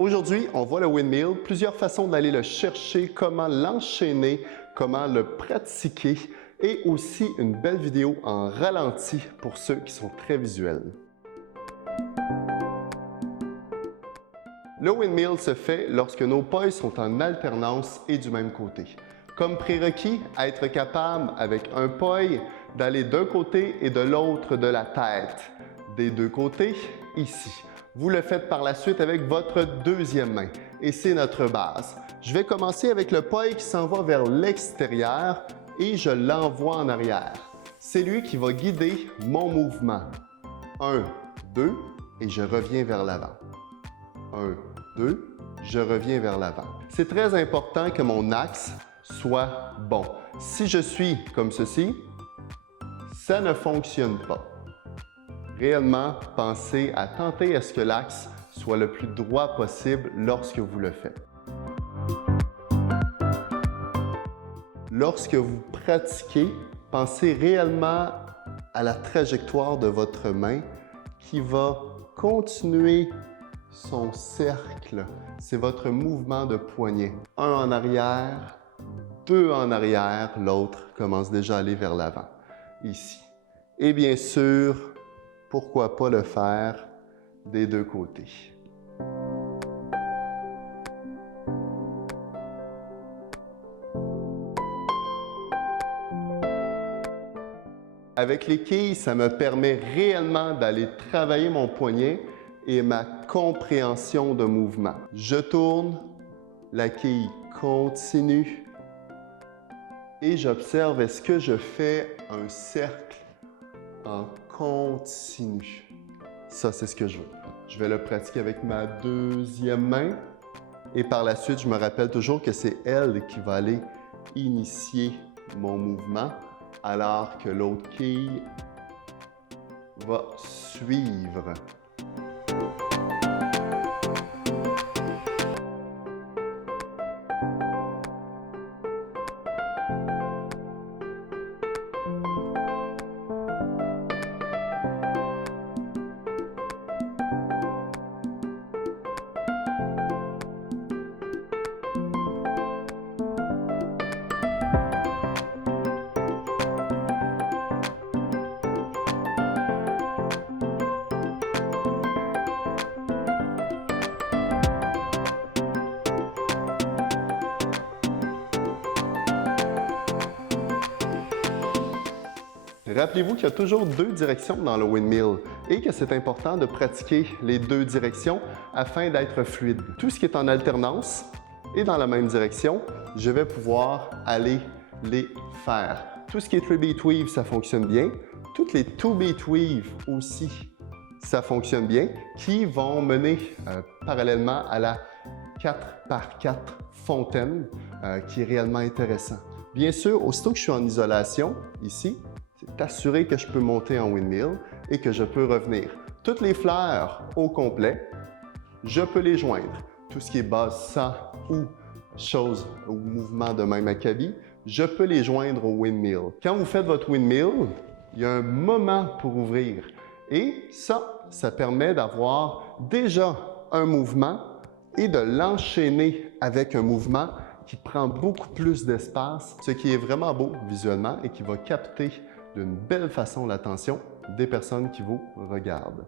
Aujourd'hui, on voit le windmill, plusieurs façons d'aller le chercher, comment l'enchaîner, comment le pratiquer et aussi une belle vidéo en ralenti pour ceux qui sont très visuels. Le windmill se fait lorsque nos poils sont en alternance et du même côté. Comme prérequis, être capable avec un poil d'aller d'un côté et de l'autre de la tête. Des deux côtés, ici. Vous le faites par la suite avec votre deuxième main et c'est notre base. Je vais commencer avec le poil qui s'en va vers l'extérieur et je l'envoie en arrière. C'est lui qui va guider mon mouvement. 1, 2 et je reviens vers l'avant. 1, 2, je reviens vers l'avant. C'est très important que mon axe soit bon. Si je suis comme ceci, ça ne fonctionne pas. Réellement, pensez à tenter à ce que l'axe soit le plus droit possible lorsque vous le faites. Lorsque vous pratiquez, pensez réellement à la trajectoire de votre main qui va continuer son cercle. C'est votre mouvement de poignet. Un en arrière, deux en arrière, l'autre commence déjà à aller vers l'avant, ici. Et bien sûr, pourquoi pas le faire des deux côtés. Avec les quilles, ça me permet réellement d'aller travailler mon poignet et ma compréhension de mouvement. Je tourne, la quille continue et j'observe est-ce que je fais un cercle en continu. Ça, c'est ce que je veux. Je vais le pratiquer avec ma deuxième main et par la suite, je me rappelle toujours que c'est elle qui va aller initier mon mouvement alors que l'autre quille va suivre. Rappelez-vous qu'il y a toujours deux directions dans le windmill et que c'est important de pratiquer les deux directions afin d'être fluide. Tout ce qui est en alternance et dans la même direction, je vais pouvoir aller les faire. Tout ce qui est 3-beat weave, ça fonctionne bien. Toutes les 2-beat weave aussi, ça fonctionne bien, qui vont mener parallèlement à la 4x4 fontaine, qui est réellement intéressant. Bien sûr, aussitôt que je suis en isolation, ici, c'est assuré que je peux monter en windmill et que je peux revenir. Toutes les fleurs au complet, je peux les joindre. Tout ce qui est base 100 ou chose ou mouvement de même acabit, je peux les joindre au windmill. Quand vous faites votre windmill, il y a un moment pour ouvrir et ça permet d'avoir déjà un mouvement et de l'enchaîner avec un mouvement qui prend beaucoup plus d'espace, ce qui est vraiment beau visuellement et qui va capter d'une belle façon l'attention des personnes qui vous regardent.